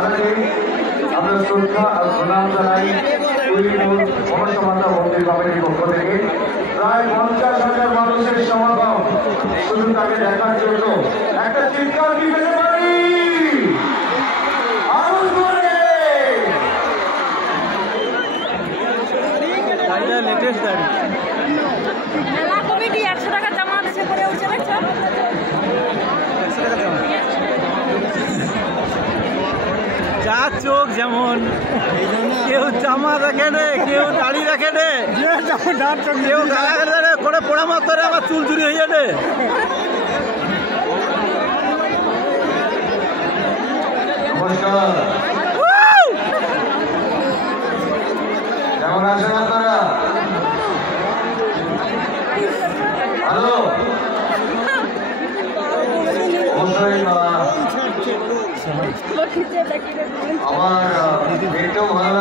তার আগে আমরা শ্রদ্ধা আর প্রণাম জানাই মনসমাতা মন্দির কমিটির পক্ষ থেকে প্রায় 50,000 মানুষের সমাগম শুধু তাকে দেখার জন্য একটা চিৎকার কি পেতে পারি কমিটি 100 টাকা জমা দিচ্ছে পরে উঠছে দেখছো যা চোখ যেমন কেউ জামা রাখে নে কেউ দাড়ি রাখে নে কেউ গালাগালি করে পরামর্শ করে আমার চুল চুরি হয়ে যাবে। নমস্কার, কেমন আছেন আপনারা? হ্যালো, অবশ্যই আমার দেখতেও ভালো